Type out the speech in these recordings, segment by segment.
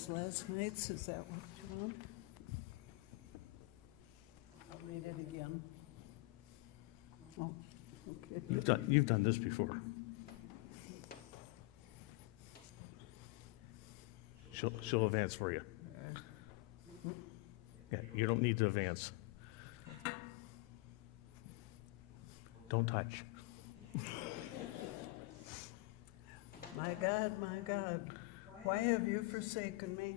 was last night's. Is that what you want? I'll read it again. Oh, okay. You've done this before. She'll advance for you. Yeah, you don't need to advance. Don't touch. My God, why have you forsaken me?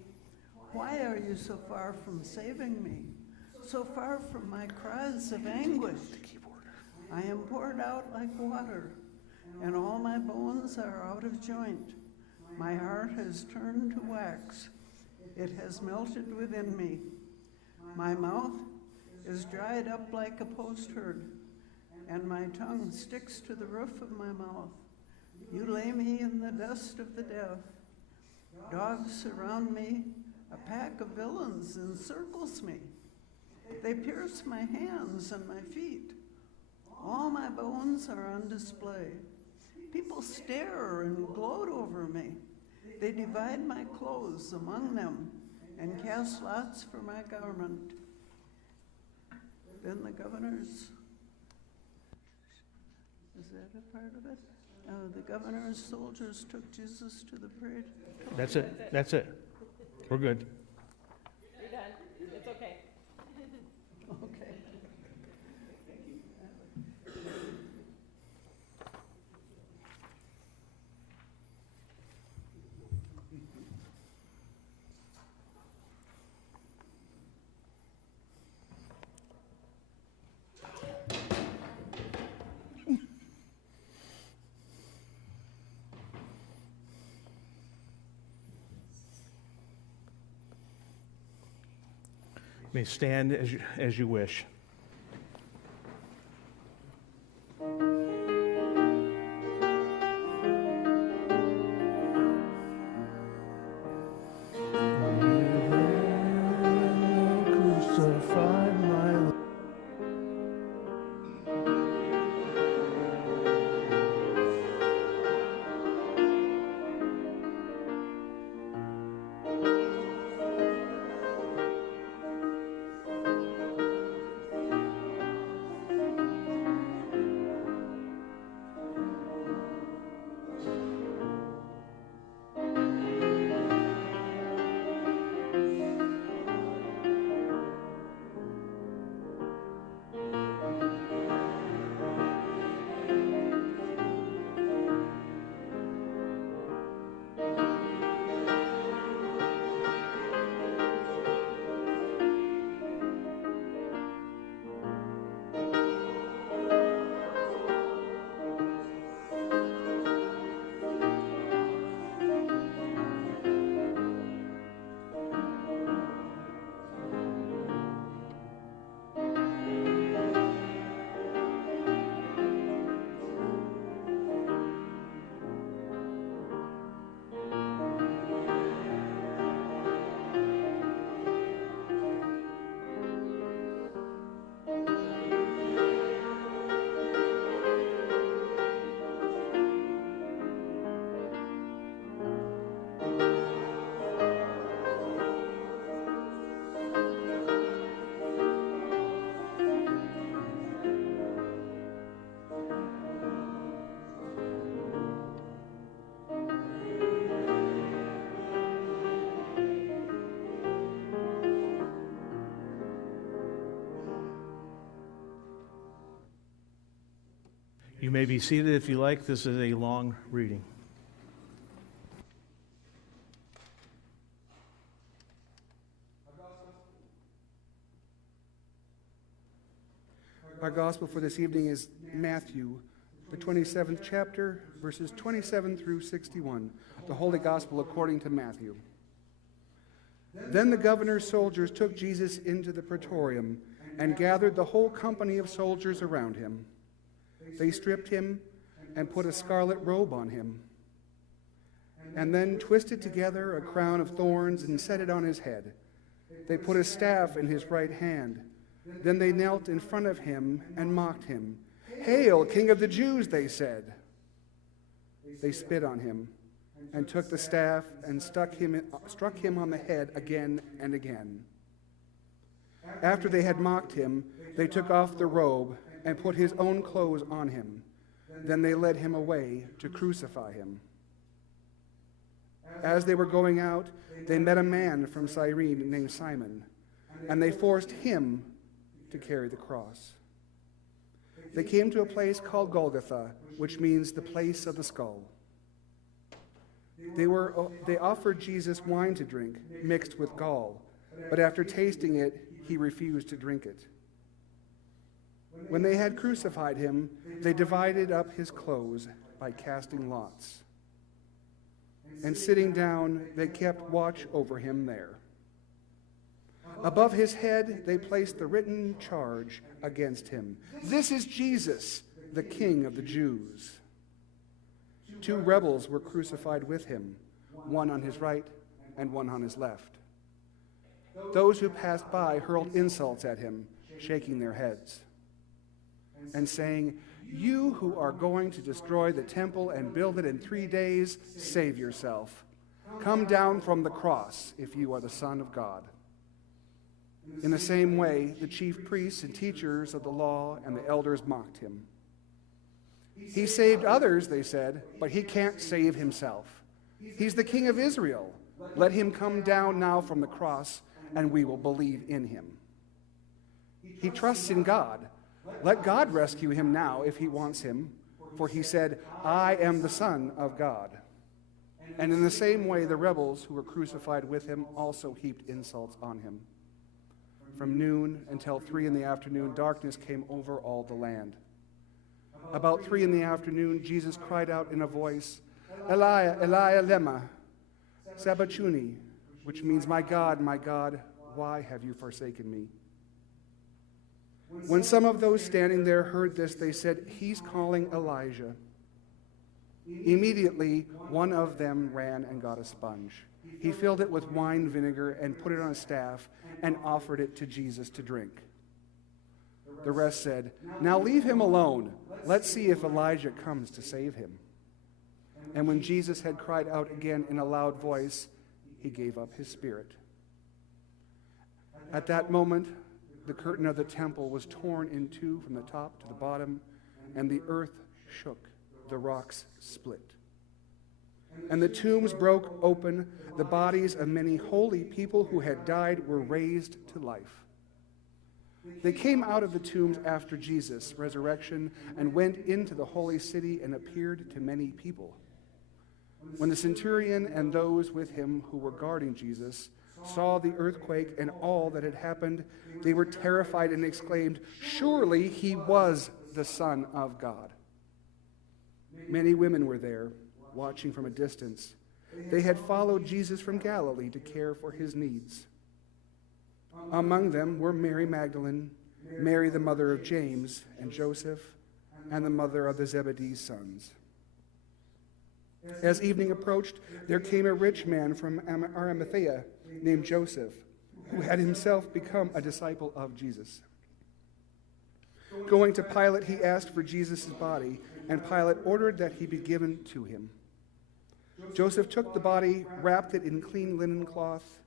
Why are you so far from saving me? So far from my cries of anguish. I am poured out like water, and all my bones are out of joint. My heart has turned to wax. It has melted within me. My mouth is dried up like a potsherd, and my tongue sticks to the roof of my mouth. You lay me in the dust of the deaf. Dogs surround me. A pack of villains encircles me. They pierce my hands and my feet. All my bones are on display. People stare and gloat over me. They divide my clothes among them and cast lots for my garment. Then the governor's, is that a part of it? The governor's soldiers took Jesus to the parade. That's it. We're good. You're done. It's okay. Okay. You may stand as you wish. You may be seated if you like. This is a long reading. Our gospel for this evening is Matthew, the 27th chapter, verses 27 through 61, the Holy Gospel according to Matthew. Then the governor's soldiers took Jesus into the praetorium and gathered the whole company of soldiers around him. They stripped him and put a scarlet robe on him, and then twisted together a crown of thorns and set it on his head. They put a staff in his right hand. Then they knelt in front of him and mocked him. "Hail, King of the Jews," they said. They spit on him and took the staff and struck him on the head again and again. After they had mocked him, they took off the robe and put his own clothes on him. Then they led him away to crucify him. As they were going out, they met a man from Cyrene named Simon, and they forced him to carry the cross. They came to a place called Golgotha, which means the place of the skull. They offered Jesus wine to drink, mixed with gall, but after tasting it, he refused to drink it. When they had crucified him, they divided up his clothes by casting lots. And sitting down, they kept watch over him there. Above his head, they placed the written charge against him. This is Jesus, the King of the Jews. 2 rebels were crucified with him, one on his right and one on his left. Those who passed by hurled insults at him, shaking their heads, and saying, "You who are going to destroy the temple and build it in 3 days, save yourself. Come down from the cross if you are the Son of God." In the same way, the chief priests and teachers of the law and the elders mocked him. "He saved others," they said, "but he can't save himself. He's the King of Israel. Let him come down now from the cross, and we will believe in him. He trusts in God. Let God rescue him now if he wants him, for he said, 'I am the Son of God.'" And in the same way, the rebels who were crucified with him also heaped insults on him. From noon until 3 in the afternoon, darkness came over all the land. About 3 in the afternoon, Jesus cried out in a voice, "Eli, Eli, lema sabachthani," which means, my God, why have you forsaken me?" When some of those standing there heard this, they said, "He's calling Elijah." Immediately, one of them ran and got a sponge. He filled it with wine vinegar and put it on a staff and offered it to Jesus to drink. The rest said, "Now leave him alone. Let's see if Elijah comes to save him." And when Jesus had cried out again in a loud voice, he gave up his spirit. At that moment, the curtain of the temple was torn in two from the top to the bottom, and the earth shook, the rocks split. And the tombs broke open. The bodies of many holy people who had died were raised to life. They came out of the tombs after Jesus' resurrection and went into the holy city and appeared to many people. When the centurion and those with him who were guarding Jesus saw the earthquake and all that had happened, they were terrified and exclaimed, "Surely he was the Son of God." Many women were there, watching from a distance. They had followed Jesus from Galilee to care for his needs. Among them were Mary Magdalene, Mary the mother of James and Joseph, and the mother of the Zebedee's sons. As evening approached, there came a rich man from Arimathea named Joseph, who had himself become a disciple of Jesus. Going to Pilate, he asked for Jesus' body, and Pilate ordered that he be given to him. Joseph took the body, wrapped it in clean linen cloth,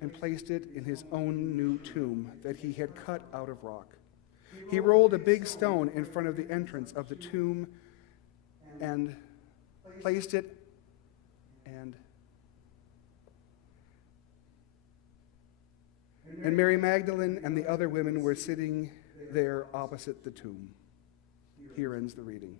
and placed it in his own new tomb that he had cut out of rock. He rolled a big stone in front of the entrance of the tomb and placed it and Mary Magdalene and the other women were sitting there opposite the tomb. Here ends the reading.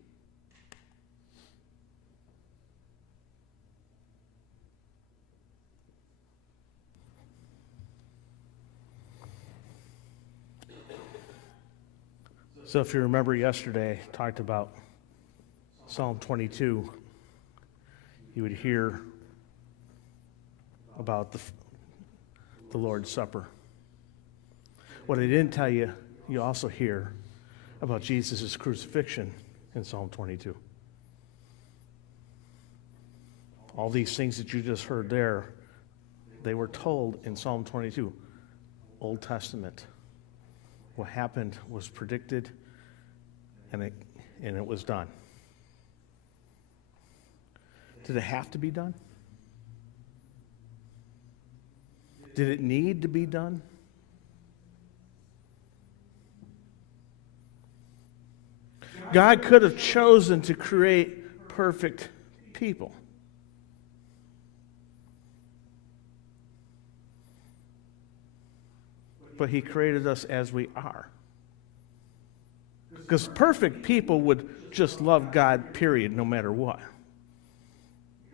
So if you remember yesterday, I talked about Psalm 22. You would hear about the Lord's Supper. What I didn't tell you, you also hear about Jesus' crucifixion in Psalm 22. All these things that you just heard there, they were told in Psalm 22, Old Testament. What happened was predicted, and it was done. Did it have to be done? Did it need to be done? God could have chosen to create perfect people. But he created us as we are. Because perfect people would just love God, period, no matter what.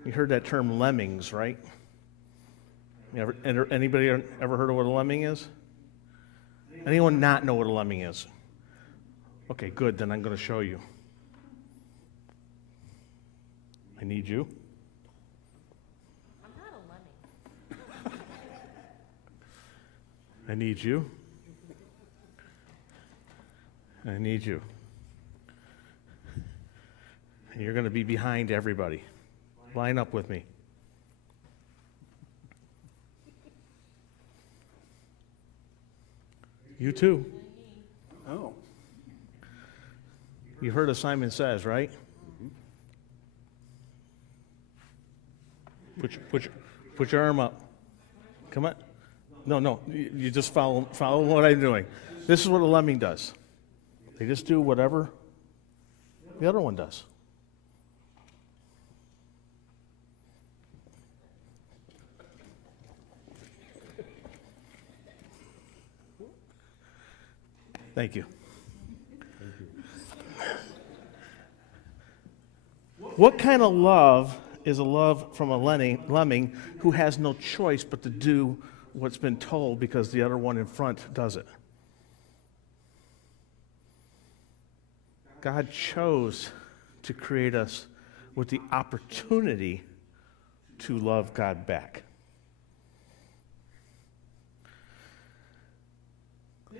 You heard that term lemmings, right? Anybody ever heard of what a lemming is? Anyone not know what a lemming is? Okay, good, then I'm going to show you. I need you. I'm not a lemming. I need you. I need you. And you're going to be behind everybody. Line up with me. You too. Oh. You heard of Simon Says, right? Put your arm up. Come on. No. You just follow what I'm doing. This is what a lemming does. They just do whatever the other one does. Thank you. What kind of love is a love from a lemming who has no choice but to do what's been told because the other one in front does it? God chose to create us with the opportunity to love God back.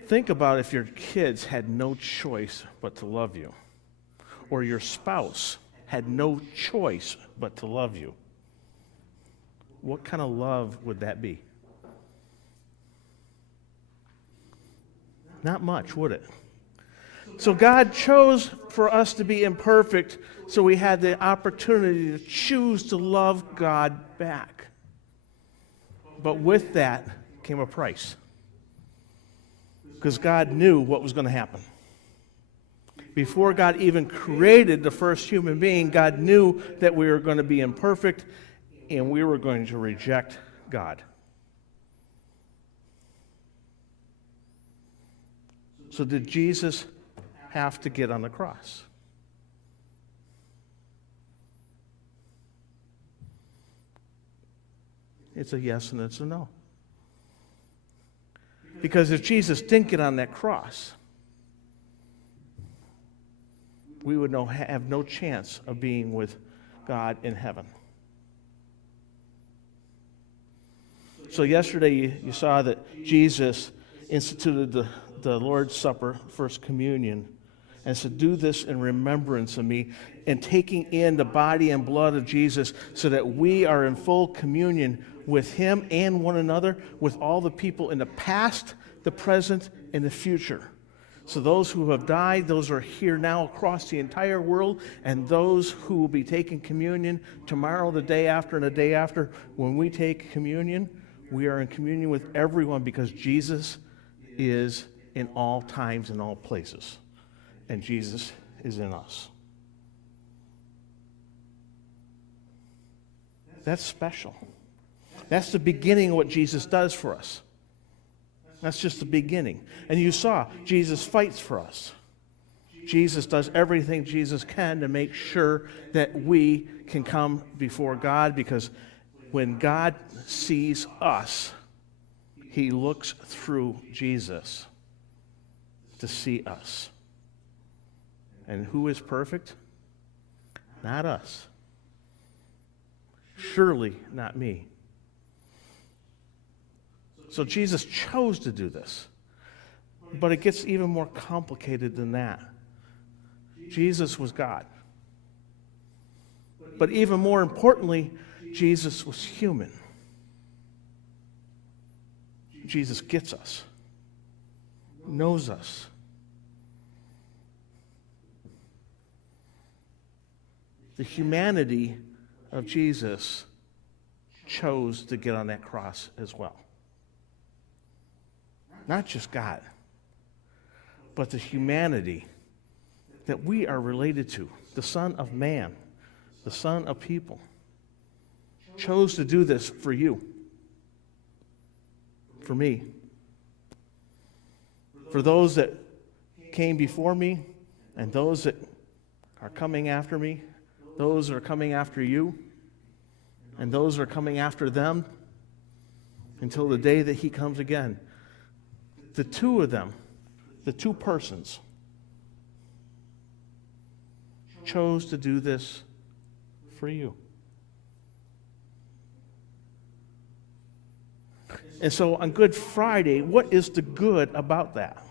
Think about if your kids had no choice but to love you, or your spouse had no choice but to love you. What kind of love would that be? Not much, would it? So God chose for us to be imperfect, so we had the opportunity to choose to love God back. But with that came a price. Because God knew what was going to happen. Before God even created the first human being, God knew that we were going to be imperfect and we were going to reject God. So did Jesus have to get on the cross? It's a yes and it's a no. Because if Jesus didn't get on that cross, we would have no chance of being with God in heaven. So yesterday you saw that Jesus instituted the Lord's Supper, First Communion, and said, do this in remembrance of me, and taking in the body and blood of Jesus so that we are in full communion with him and one another, with all the people in the past, the present, and the future. So those who have died, those who are here now across the entire world, and those who will be taking communion tomorrow, the day after, and the day after. When we take communion, we are in communion with everyone because Jesus is in all times and all places. And Jesus is in us. That's special. That's the beginning of what Jesus does for us. That's just the beginning. And you saw, Jesus fights for us. Jesus does everything Jesus can to make sure that we can come before God, because when God sees us, he looks through Jesus to see us. And who is perfect? Not us. Surely not me. So Jesus chose to do this. But it gets even more complicated than that. Jesus was God. But even more importantly, Jesus was human. Jesus gets us, knows us. The humanity of Jesus chose to get on that cross as well. Not just God, but the humanity that we are related to, the Son of Man, the Son of people, chose to do this for you, for me, for those that came before me, and those that are coming after me, those that are coming after you, and those that are coming after them, until the day that he comes again. The two of them, the two persons, chose to do this for you. And so on Good Friday, what is the good about that?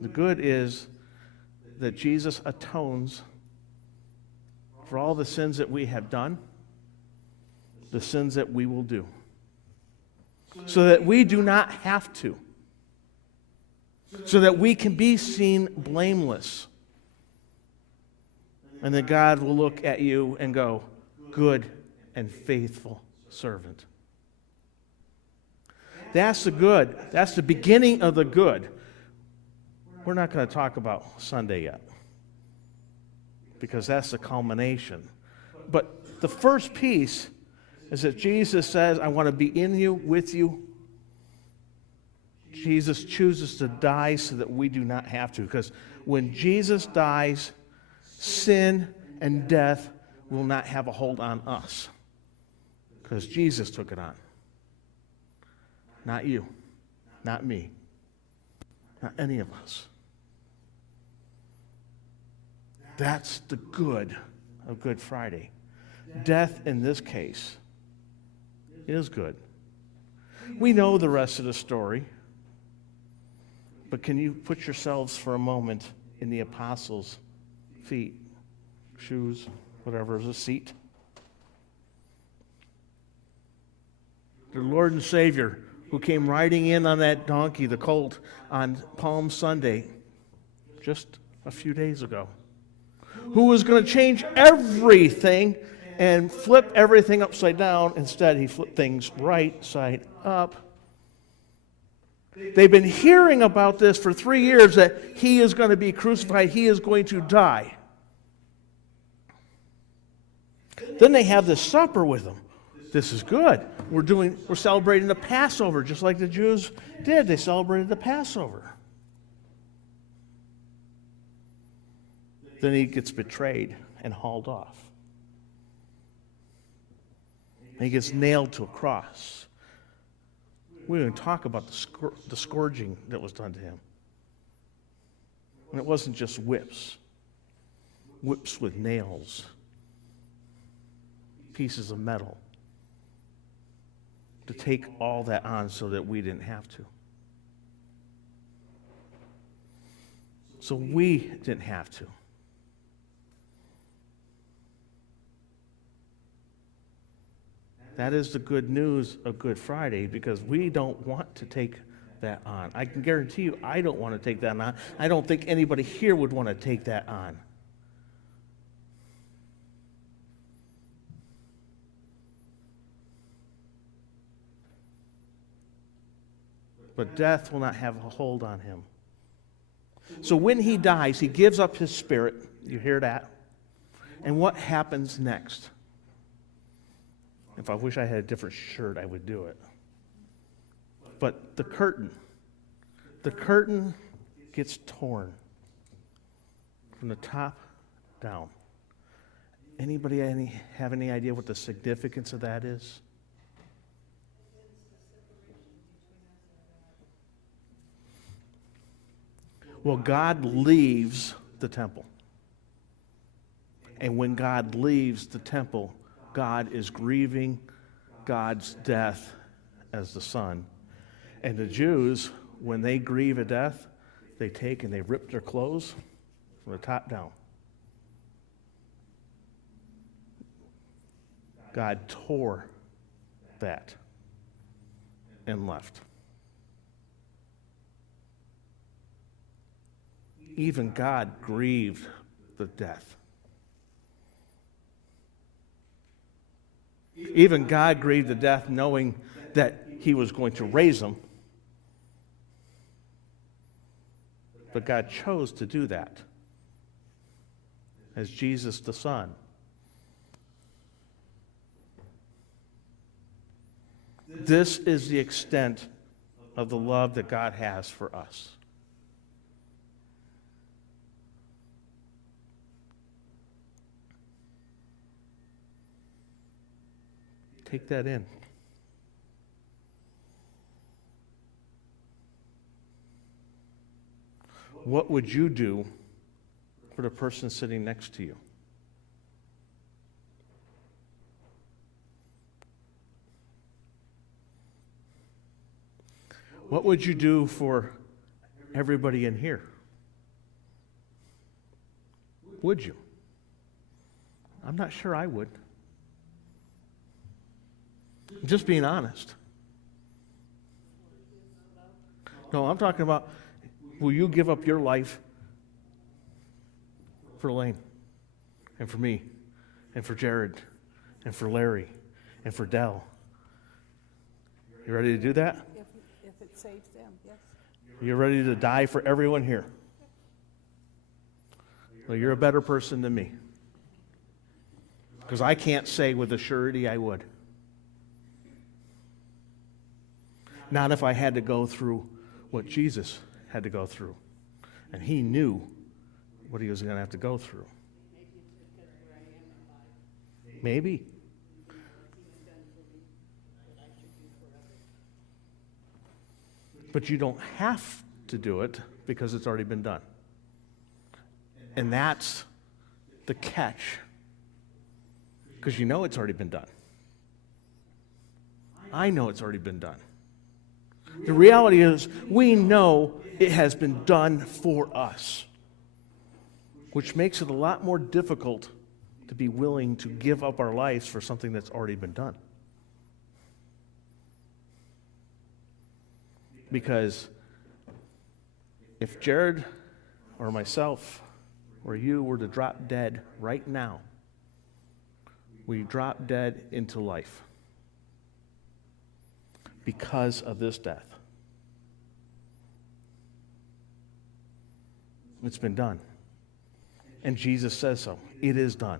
The good is that Jesus atones for all the sins that we have done, the sins that we will do, so that we do not have to, so that we can be seen blameless. And then God will look at you and go, good and faithful servant. That's the good. That's the beginning of the good. We're not going to talk about Sunday yet, because that's the culmination. But the first piece is that Jesus says, I want to be in you, with you. Jesus chooses to die so that we do not have to, because when Jesus dies, sin and death will not have a hold on us, because Jesus took it on. Not you, not me, not any of us. That's the good of Good Friday. Death, in this case, is good. We know the rest of the story, but can you put yourselves for a moment in the apostles' feet, shoes, whatever is a seat? The Lord and Savior, who came riding in on that donkey, the colt, on Palm Sunday, just a few days ago, who was going to change everything and flip everything upside down. Instead, he flipped things right side up. They've been hearing about this for 3 years, that he is going to be crucified, he is going to die. Then they have this supper with him. This is good. We're celebrating the Passover, just like the Jews did. They celebrated the Passover. Then he gets betrayed and hauled off. And he gets nailed to a cross. We don't even talk about the scourging that was done to him. And it wasn't just whips with nails, pieces of metal, to take all that on so that we didn't have to. So we didn't have to. That is the good news of Good Friday, because we don't want to take that on. I can guarantee you I don't want to take that on. I don't think anybody here would want to take that on. But death will not have a hold on him. So when he dies, he gives up his spirit. You hear that? And what happens next? If I wish I had a different shirt, I would do it. But the curtain gets torn from the top down. Anybody have any idea what the significance of that is? Well, God leaves the temple. And when God leaves the temple, God is grieving God's death as the Son. And the Jews, when they grieve a death, they take and they rip their clothes from the top down. God tore that and left. Even God grieved the death. Even God grieved to death knowing that he was going to raise him. But God chose to do that as Jesus the Son. This is the extent of the love that God has for us. Take that in. What would you do for the person sitting next to you? What would you do for everybody in here? Would you? I'm not sure I would. Just being honest. No, I'm talking about, will you give up your life for Elaine and for me and for Jared and for Larry and for Dell? You ready to do that? If it saves them, yes. You're ready to die for everyone here? Well, you're a better person than me. Because I can't say with a surety I would. Not if I had to go through what Jesus had to go through. And he knew what he was going to have to go through. Maybe. But you don't have to do it because it's already been done. And that's the catch. Because you know it's already been done. I know it's already been done. The reality is, we know it has been done for us, which makes it a lot more difficult to be willing to give up our lives for something that's already been done. Because if Jared or myself or you were to drop dead right now, we drop dead into life because of this death. It's been done. And Jesus says so. It is done.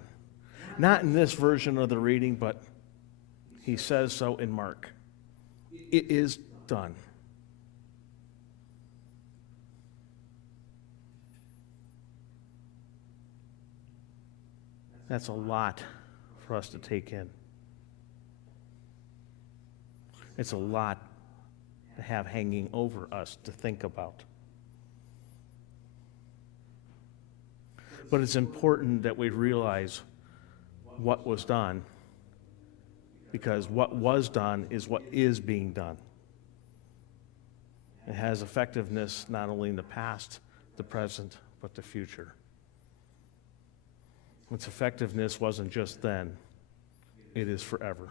Not in this version of the reading, but he says so in Mark. It is done. That's a lot for us to take in. It's a lot to have hanging over us to think about. But it's important that we realize what was done, because what was done is what is being done. It has effectiveness not only in the past, the present, but the future. Its effectiveness wasn't just then, it is forever.